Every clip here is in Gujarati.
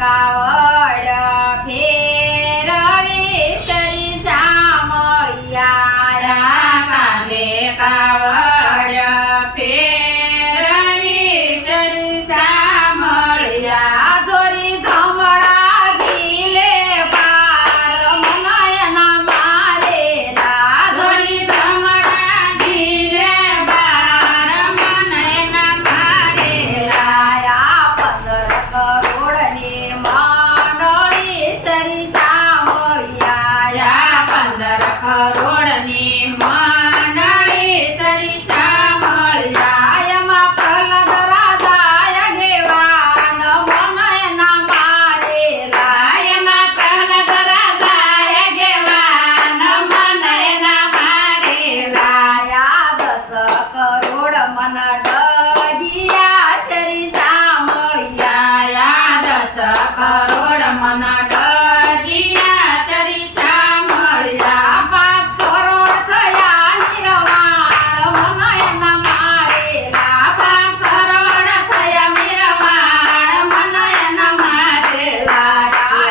કાવડ ફેરવે શ્રી શામળિયા કાંધે કાવડ ફેરવી શ્રી શામળિયા ધોરી ધમણા ઝીલે પાર મનયના મારેલા ધોરી ધમણા ઝીલે પાર મનયના મારેલા 15 કરોડની મંડળી શ્રી શામળિયા 15 કરોડની મંડળી શ્રી શામળિયા એમાં પ્રહલાદ રાજા આગેવાન મનયના મારેલા એમાં પ્રહલાદ રાજા આગેવાન મનયના મારેલા 10 કરોડ મંડળિયા શ્રી શામળિયા 10 કરોડ મંડળિયા શ્રી શામળિયા 5 કરોડ થયા નિર્વાણ મનયના મારેલા 5 કરોડ થયા નિર્વાણ મનયના મારેલા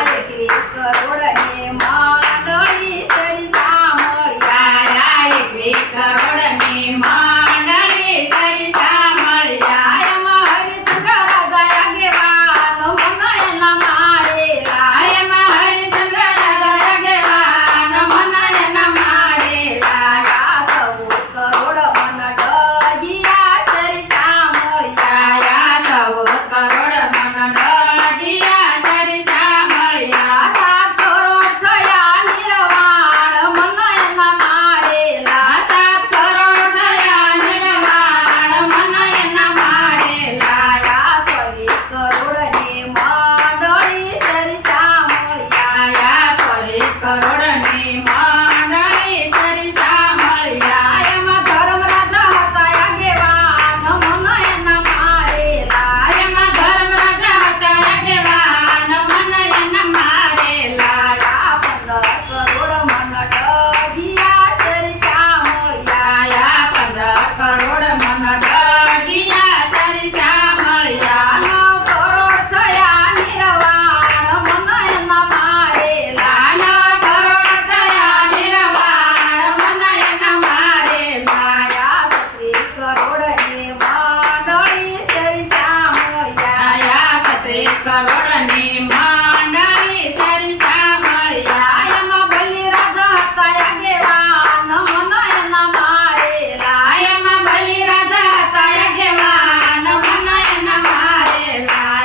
21 કરોડની મંડળી શ્રી શામળિયા 21 કરોડની મંડળી શ્રી શામળિયા એમાં હરિશ્ચંદ્ર રાજા આગેવાન મનયના મારેલા એમાં હરિશ્ચંદ્ર રાજા આગેવાન મનયના મારેલા 14 કરોડ મંડળિયા શ્રી શામળિયા 14 કરોડ મંડળિયા શ્રી શામળિયા 7 કરોડ થયા નિર્વાણ મનયના મારેલા 7 કરોડ થયા નિર્વાણ મનયના મારેલા 26 કરોડની મંડળી શ્રી શામળિયા 26 કરોડની મંડળી શ્રી શામળિયા એમાં ધર્મરાજા હતા આગેવાન મનયના મારેલા એમાં ધર્મરાજા હતા આગેવાન મનયના મારેલા 15 કરોડ મંડળિયા શ્રી શામળિયા 15 કરોડ મંડળિયા શ્રી શામળિયા 9 કરોડ થયા નિર્વાણ મનયના મારેલા 9 કરોડ થયા નિર્વાણ મનયના મારેલા 36 કરોડની મંડળી શ્રી શામળિયા 36 કરોડની મંડળી શ્રી શામળિયા એમાં બલિરાજા હતા આગેવાન મનયના મારેલા એમાં બલિરાજા હતા આગેવાન મનયના મારેલા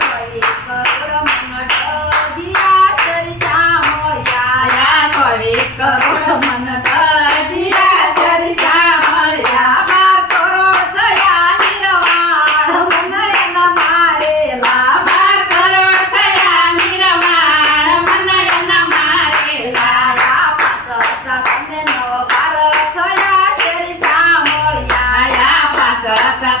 26 કરોડ મંડળિયા શ્રી શામળિયા 26 કરોડ મંડળિયા શ્રી શામળિયા 12 કરોડ થયા નિર્વાણ મનયના મારેલા 12 કરોડ થયા નિર્વાણ મનયના મારેલા 5 સાતનો પાર થયા શ્રી શામળિયા 5